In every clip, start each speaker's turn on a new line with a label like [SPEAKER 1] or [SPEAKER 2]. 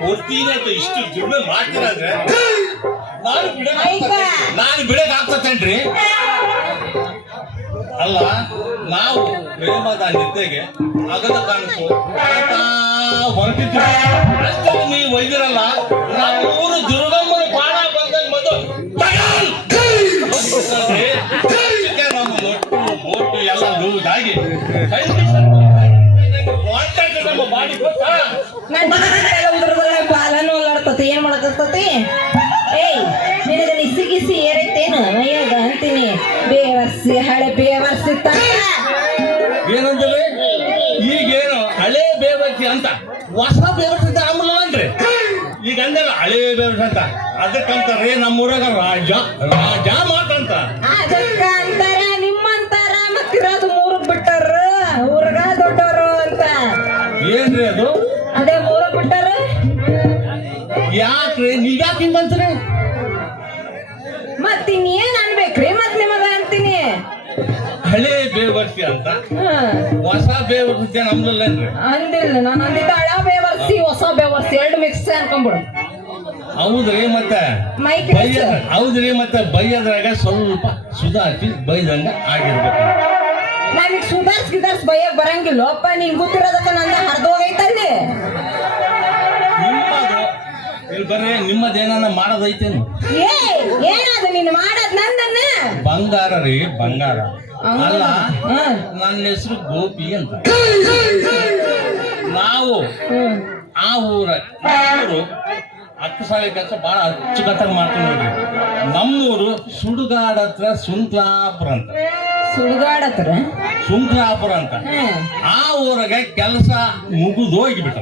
[SPEAKER 1] ಕೊಡ್ತೀನಿ ಅಂತ ಇಷ್ಟು ದುಡ್ಮೆ ಮಾಡ್ತೀರಂದ್ರೆ ನಾನು ಬಿಡಕ್? ನಾನು ಬಿಡಕ್ ಆಗ್ತತೇನ್ರಿ ಅಲ್ಲ ನಾವು ಪ್ರೇಮದ ನಿದ್ದೆಗೆ ಅಗದ ಕಾಣಿಸು ಹೊರಟಿದ್ದೀವಿ ಅಷ್ಟಲ್ಲಿ ನೀವು ಒಯ್ದಿರಲ್ಲ ನಮ್ಮೂರು ದುರ್ಗಮ್ಮನ ಬಾಣ ಬಂದಾಗ? ಅದಕ್ಕೆ ನಮ್ಮ ಮೊಟ್ಟು ಮೋಟು ಎಲ್ಲ ಲೂಸಾಗಿ ಕೈ ವಾಂಟೆಡ್ ನಮ್ಮ ಬಾಡಿ ಗೊತ್ತಾ
[SPEAKER 2] ಏನ್ ಏಯ್ ನಿನಗೆ ನಿಸಿ ಗಿಸಿ ಏರೈತೇನು ಅಯ್ಯಾಗ ಅಂತೀನಿ ಬೇವರ್ಸಿ ಹಳೆ ಬೇವರ್ಸಿ
[SPEAKER 1] ಏನಂದ್ರೆ ಈಗೇನು ಹಳೆ ಬೇವರ್ಸಿ ಅಂತ. ಹೊಸ ಬೇವರ್ಸಿ ಅಂತ ಆಮಲನ್ರಿ ಈಗ ಅಂದಲ್ಲ ಹಳೆ ಬೇವರ್ಸಿ ಅಂತ. ಅದಕ್ಕಂತಾರ್ರಿ ನಮ್ಮೂರಾಗ ರಾಜ ರಾಜ ಮಾತಂತ
[SPEAKER 2] ಅದಕ್ಕ ಅಂತಾರ ನಿಮ್ಮಂತಾರ ಮತ್ತಿರೋದು ಮೂರು ಬಿಟ್ಟಾರ ಊರಗ ದೊಡ್ಡವರು ಅಂತ.
[SPEAKER 1] ಏನ್ರಿ ಅದು?
[SPEAKER 2] ಅದೇ
[SPEAKER 1] ಯಾಕ್ರಿ? ನೀವ್ಯಾಕೆ ಹಿಂಗಂತ್ರಿ
[SPEAKER 2] ಮತ್ ಇನ್ನೇನ್ ಅನ್ಬೇಕ್ರಿ? ಮತ್ ನಿಮಗ ಅಂತೀನಿ.
[SPEAKER 1] ಹಳೆ ಬೇವರ್ತಿ ಅಂತ. ಹೊಸ ಬೇವರ್ತಿ ನಮ್ದಲ್ಲೇನ್ರಿ?
[SPEAKER 2] ಅಂದಿಲ್ಲ ನಾನು ಅಂದಿದ್ದ ಹಳ ಬೇವರ್ಸಿ ಹೊಸ ಬೇವರ್ಸಿ ಎರಡು ಮಿಕ್ಸ್ ಅನ್ಕೊಂಬಿಡು.
[SPEAKER 1] ಹೌದ್ರಿ ಮತ್ತೆ? ಬೈಯ ಹೌದ್ರಿ ಮತ್ತೆ? ಬೈಯದ್ರಾಗ ಸ್ವಲ್ಪ ಸುಧಾರಿಸಿ ಬೈದಂಗ ಆಗಿರ್ಬೇಕು.
[SPEAKER 2] ನನಗೆ ಸುಧಾರ್ಸ್ ಗಿದಾರ್ಸ್ ಬೈಯಕ್ ಬರಂಗಿಲ್ಲ? ಅಪ್ಪ ನೀನ್ ಗೊತ್ತಿರೋದಕ್ಕ ನಂದ ಹರಿದೋಗೈತಲ್ಲಿ.
[SPEAKER 1] ಇಲ್ಲಿ ಬರ್ರಿ ನಿಮ್ಮದೇನ ಮಾಡೋದೈತೇನು?
[SPEAKER 2] ಏ ಏನದು ನೀನು ಮಾಡೋದ್ ನಂದನ್ನ?
[SPEAKER 1] ಬಂಗಾರ ರೀ ಬಂಗಾರ. ಅಲ್ಲ ನನ್ನ ಹೆಸರು ಗೋಪಿ ಅಂತ. ನಾವು ಆ ಊರ ಊರು ಅಕ್ಕಸಾಲಿ ಕೆಲಸ ಬಹಳ ಅಚ್ಚುಕಟ್ಟಾಗಿ ಮಾಡ್ತೀವಿ ನೋಡ್ರಿ ನಮ್ಮೂರು ಸುಡುಗಾಡ ಹತ್ರ ಸುಂಕ್ಲಾಪುರ ಅಂತ.
[SPEAKER 2] ಸುಳ್ಗಾಡತ್ರ
[SPEAKER 1] ಸುಂಕ್ಲಾಪುರ ಅಂತ. ಆ ಊರಿಗೆ ಕೆಲಸ ಮುಗಿದು ಹೋಗಿಬಿಟ್ಟ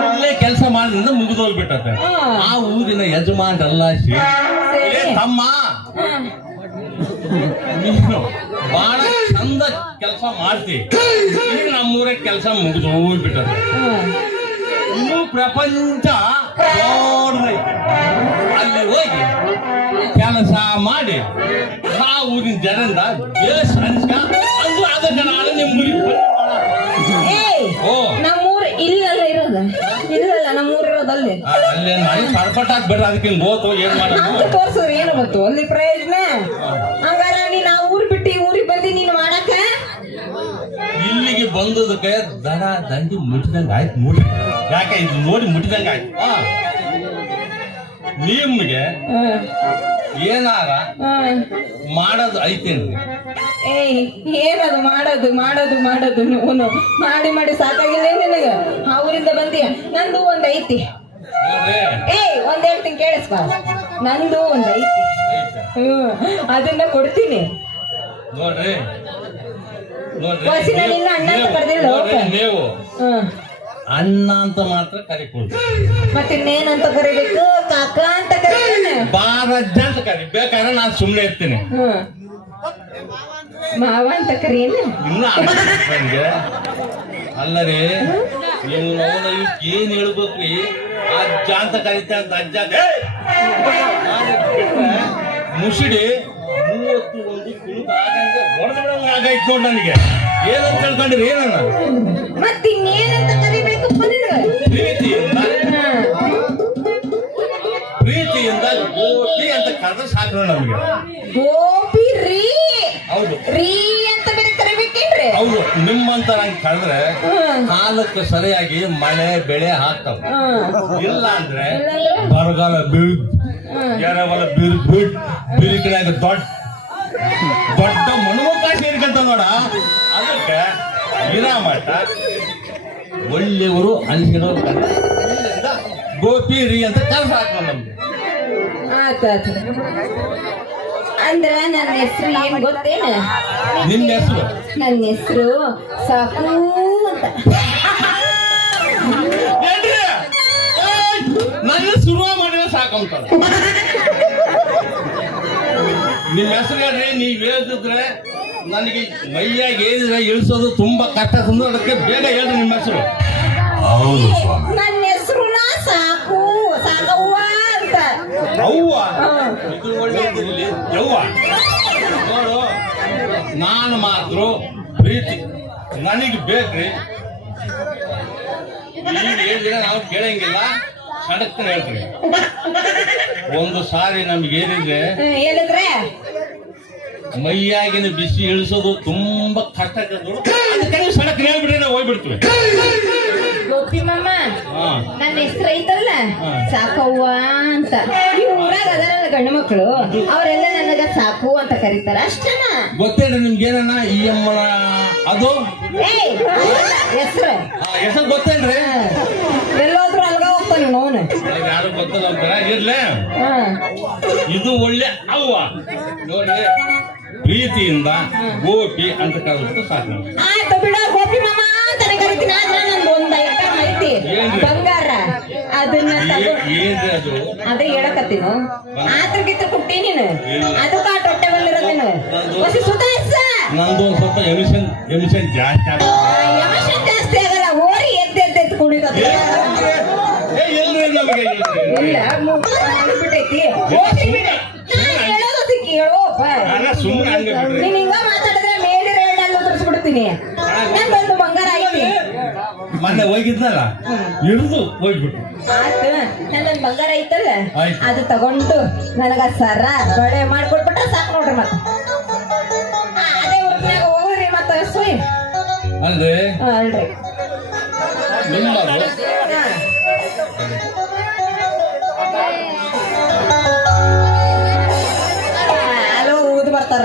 [SPEAKER 1] ಒಳ್ಳೆ ಕೆಲಸ ಮಾಡಿದ್ರಿಂದ ಮುಗಿದು ಹೋಗ್ಬಿಟ್ಟತೆ ಆ ಊರಿನ ಯಜಮಾನ್ರೆಲ್ಲ ಸೇರಿ "ಏ ತಮ್ಮ ನೀನು ಬಹಳ ಚಂದ ಕೆಲಸ ಮಾಡ್ತಿ. ನಮ್ಮ ನಮ್ಮೂರ ಕೆಲಸ ಮುಗಿದು ಹೋಗ್ಬಿಟ್ಟದೆ
[SPEAKER 2] ಹ್ಮ್
[SPEAKER 1] ಇನ್ನು ಪ್ರಪಂಚ ಅಲ್ಲಿ ಹೋಗಿ ಕೆಲಸ ಮಾಡಿ ಊರಿನ ಜನರಿಂದ ಬೇಸ್ ಅನ್ಸ್ಕ ಅದಕ್ಕೆ ನಿಮ್ಮ ಊರಿಗೆ ಓ.
[SPEAKER 2] ನಮ್ಮೂರ್ ಇಲ್ಲಲ್ಲ ಇರೋದ? ಇಲ್ಲಲ್ಲ ನಮ್ಮೂರ್ ಇರೋದಲ್ಲಿ.
[SPEAKER 1] ಆ, ಅಲ್ಲೇ ನಾಯಿ ಕಡ್ಪಟ್ಟಾಕ್ ಬೇಡ ಅದಕ್ಕೆ ಏನ್ ಮಾಡೋದು?
[SPEAKER 2] ಅಂತ ತೋರ್ಸಿದ್ರೆ ಏನು ಬಂತು ಅಲ್ಲಿ ಪ್ರಯೋಜನ? ಹಂಗಾರ ನೀನ್ ಆ ಊರ್ ಬಿಟ್ಟು ಊರಿಗೆ ಬಂದಿ ನೀನು ಮಾಡಕ
[SPEAKER 1] ಇಲ್ಲಿಗೆ ಬಂದದಕ್ಕೆ ದನ ದಂಡಿ ಮುಟ್ಟಿದಂಗ ಆಯ್ತು ಮುಟ್ಟಿ ಯಾಕೆ ಇದು ನೋಡಿ ಮುಟ್ಟಿದಂಗ ಆಯ್ತು. ನಿಮ್ಗೆ ಏನಾರ ಮಾಡೋದು ಐತೇನ್ರಿ?
[SPEAKER 2] ಏಯ್ ಏನದು ಮಾಡೋದು ಮಾಡೋದು ಮಾಡೋದು ನೋನು ಮಾಡಿ ಮಾಡಿ ಸಾಕಾಗಿಲ್ಲ ನಿನಗ? ಅವರಿಂದ ಬಂದಿಯ? ನಂದು ಒಂದ್ ಐತಿ.
[SPEAKER 1] ಏ
[SPEAKER 2] ಏಯ್ ಒಂದ್ ಹೇಳ್ತೀನಿ ಕೇಳಿಸ್ಕೊ. ನಂದು ಒಂದ್ ಐತಿ.
[SPEAKER 1] ಐತೆ.
[SPEAKER 2] ಹ್ಮ್ ಅದನ್ನ ಕೊಡ್ತೀನಿ.
[SPEAKER 1] ನೋಡ್ರಿ.
[SPEAKER 2] ಅಣ್ಣ ಅಂತ
[SPEAKER 1] ನೀವು ಅಣ್ಣ ಅಂತ ಮಾತ್ರ ಕರಿಕೊಂಡು
[SPEAKER 2] ಮತ್ತೆ ಇನ್ನೇನಂತ ಕರಿಬೇಕು? ಕಾಕ ಅಂತ ಕರೀತಾನೆ
[SPEAKER 1] ಬಾರಜ್ಜ ಅಂತ ಕರಿ ಬೇಕಾದ್ರೆ ನಾನು ಸುಮ್ಮನೆ ಇರ್ತೇನೆ
[SPEAKER 2] ಮಾವ ಅಂತ ಕರೀನ?
[SPEAKER 1] ನನಗೆ. ಅಲ್ಲರಿ ನೀವು ಅವನ ಏನ್ ಹೇಳ್ಬೇಕು? ಅಜ್ಜ ಅಂತ ಕರಿತ ಅಂತ ಅಜ್ಜ ಮುಸಿಡಿ ಮೂವತ್ತು ಒಂದು ಕುಳಿತು ಆಗಂಗೆ ಹೊಡೆದ್ಬಿಡಂಗ ಆಗೈತ್ ನೋಡ್ ನನಗೆ. ಏನಂತ ತಿಳ್ಕೊಂಡ್ರಿ ಏನನ್ನ?
[SPEAKER 2] ಮತ್ ಇನ್ನೇನಂತ ಕರಿಬೇಕಪ್ಪ ನಿನಗ
[SPEAKER 1] ಕರೆದ್ರೆ ಸಾಕು ನಮಗೆ.
[SPEAKER 2] ಗೋಪಿ ರೀ.
[SPEAKER 1] ಹೌದು.
[SPEAKER 2] ರೀ ಅಂತ ಬೇರೆ ಕರಿಬೇಕೇನ್ರಿ
[SPEAKER 1] ಹೌದು. ನಿಮ್ಮಂತ ನಂಗೆ
[SPEAKER 2] ಕಳೆದ್ರೆ
[SPEAKER 1] ಕಾಲಕ್ಕೆ ಸರಿಯಾಗಿ ಮಳೆ ಬೆಳೆ ಹಾಕ್ತಾವ. ಇಲ್ಲ ಅಂದ್ರೆ? ಬರಗಾಲ ಬೀಳ್. ಯಾರವಲ್ಲ ಬೀರ್ ಬೀಳ್ ಬೀರಿಕನಾಗ ದೊಡ್ಡ ದೊಡ್ಡ ಮನುಮಕ್ಕ ಸೇರ್ಕಂತ ನೋಡ. ಅದಕ್ಕೆ ವಿರಾಮಟ ಒಳ್ಳೆಯವರು ಅನ್ಸಿರೋ ಗೋಪಿ ರೀ ಅಂತ ಕೆಲಸ ಹಾಕೋಣ ನಮ್ಗೆ.
[SPEAKER 2] ಆತ ಅಂದ್ರ ನನ್ನ ಹೆಸರು ಏನ್ ಗೊತ್ತೇನ?
[SPEAKER 1] ನಿಮ್ಮ ಹೆಸರು?
[SPEAKER 2] ನನ್ನ ಹೆಸರು ಸಾಕು ಅಂತ!
[SPEAKER 1] ನನ್ನ ಶುರು ಮಾಡಿದ್ರೆ ಸಾಕಂತ ನಿಮ್ಮ ಹೆಸರು ಹೇಳ್ರಿ ನೀವ್ ಹೇಳ್ತಿದ್ರೆ ನನಗೆ ಮೈಯಾಗ ಏನಿದ್ರೆ ಇಳಿಸೋದು ತುಂಬಾ ಕಷ್ಟ. ಅದಕ್ಕೆ ಬೇಗ ಹೇಳ್ರಿ ನಿಮ್ಮ ಹೆಸರು.
[SPEAKER 3] ಹೌದು ಸ್ವಾಮಿ.
[SPEAKER 1] ಯವ್ವ? ನೋಡು ನಾನು ಮಾತ್ರ ಪ್ರೀತಿ. ನನಗೆ ಬೇಕ್ರಿ. ಈಗ ಹೇಳಿದ್ರೆ ನಾವು ಕೇಳಂಗಿಲ್ಲ ಸಡಕ್ತನ ಹೇಳ್ತೀವಿ ಒಂದು ಸಾರಿ ನಮ್ಗೆ ಏನಿದ್ರೆ
[SPEAKER 2] ಹೇಳಿದ್ರೆ?
[SPEAKER 1] ಮೈಯಾಗಿನ ಬಿಸಿ ಇಳಿಸೋದು ತುಂಬಾ ಕಷ್ಟ ನೀವು ಸಡಕ್ ಹೇಳ್ಬಿಟ್ರೆ ನಾವು ಹೋಗ್ಬಿಡ್ತೀವಿ.
[SPEAKER 2] ಗೋಪಿ ಮಾಮ ನನ್ನ ಹೆಸರು ಐತಲ್ಲ. ಸಾಕವ್ವ ಅಂತ. ಈ ಊರಾಗ ಗಂಡು ಮಕ್ಕಳು ಅವರೆಲ್ಲ ನನಗ ಸಾಕು ಅಂತ ಕರೀತಾರ. ಅಷ್ಟೇನ
[SPEAKER 1] ಗೊತ್ತೇನ್ರಿ ನಿಮ್ಗೇನ ಈ ಅಮ್ಮನ ಅದು?
[SPEAKER 2] ಹೆಸರು.
[SPEAKER 1] ಹೆಸರು ಗೊತ್ತೇನ್ರಿ?
[SPEAKER 2] ಎಲ್ಲೋದ್ರು ಅಲ್ಗ ಹೋಗ್ತಾನೆ ನೋನು
[SPEAKER 1] ಯಾರು ಗೊತ್ತಲ್ಲ ಅಂತಾರ? ಇರ್ಲೇ. ಇದು ಒಳ್ಳೆ ಅವ್ವ. ನೋಡ್ರಿ ಪ್ರೀತಿಯಿಂದ ಗೋಪಿ ಅಂತ ಕರೆದು ಸಾಕು.
[SPEAKER 2] ಆಯ್ತು ಬಿಡ ಗೋಪಿ ಮಾಮ ಅಂತಾನೆ ಕರಿತೀನಿ. ಆದ್ರೆ ನಂದು ಒಂದು ಐಟಮ್ ಐತಿ. ಬಂಗಾರ ಅದನ್ನ
[SPEAKER 1] ಅದು?
[SPEAKER 2] ಹೇಳಕತ್ತೀನು. ಆತ್ರ ಗಿತ್ರ ಕುಟ್ಟಿ ನೀನು. ಅದಕ್ಕ ನೀನು. ಹೊಸಿ
[SPEAKER 1] ನಂದು ಒಂದ್ ಸ್ವಲ್ಪ ಎಮಿಷನ್ ಎಮಿಷನ್ ಜಾಸ್ತಿ ಆಗುತ್ತೆ.
[SPEAKER 2] ಎಮೋಷನ್ ಜಾಸ್ತಿ ಆಗಲ್ಲ ಓರಿ ಎದ್ದ ಎದ್ದ ಎದ್ದು ಹೋಗ್ಲಿ ಬಿಡು. ನಾನ್
[SPEAKER 1] ಹಂಗೆ
[SPEAKER 2] ಮಾತಾಡಿದ್ರೆ ಮೇಲೆ ರೇಟ್ ಅಲ್ಲಿ ಐತಿ
[SPEAKER 1] ಮೊನ್ನೆ ಹೋಗಿದ್ನಲ್ಲ? ಹಿಡಿದು ಹೋಗ್ಬಿಟ್ಟು
[SPEAKER 2] ನನ್ನ ಬಂಗಾರ ಐತಲ್ಲ?
[SPEAKER 1] ಆಯ್ತು.
[SPEAKER 2] ಅದು ತಗೊಂಡು ನನಗ ಸರ ಬಳೆ ಮಾಡ್ಕೊಟ್ಬಿಟ್ರೆ ಸಾಕು ನೋಡ್ರಿ ಮತ್ತೆ. ಆ, ಅದೇ ಊರ್ನ್ಯಾಗ ಹೋಗ್ರಿ ಮತ್ತ ಸುಯ್
[SPEAKER 1] ಅಲ್ರಿ?
[SPEAKER 2] ಅಲ್ರಿ.
[SPEAKER 1] ನಿಮ್ಮದು
[SPEAKER 2] ಹಾ. ಆ, ಅಲ್ಲೋ ಊದ್ ಬರ್ತಾರ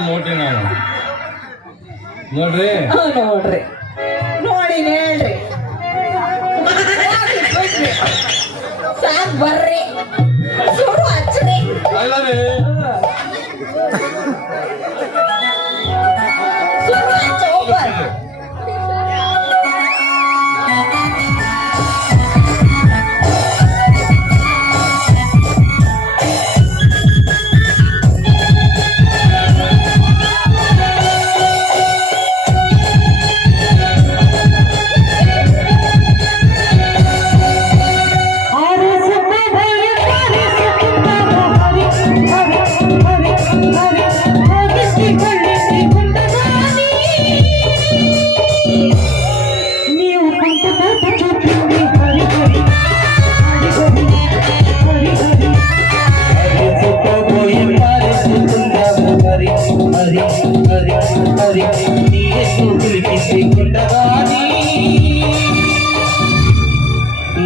[SPEAKER 1] ಮಾತು ನೋಡ್ರಿ ನಾವು. ನೋಡ್ರಿ?
[SPEAKER 2] ನೋಡ್ರಿ. ನೋಡಿ ಹೇಳ್ರಿ. ಸಾಕ್ ಬರ್ರಿ.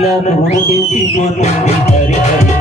[SPEAKER 4] ಎಲ್ಲ ಮೂರು ತಿಂತಿ ಹರಿ ಹರಿ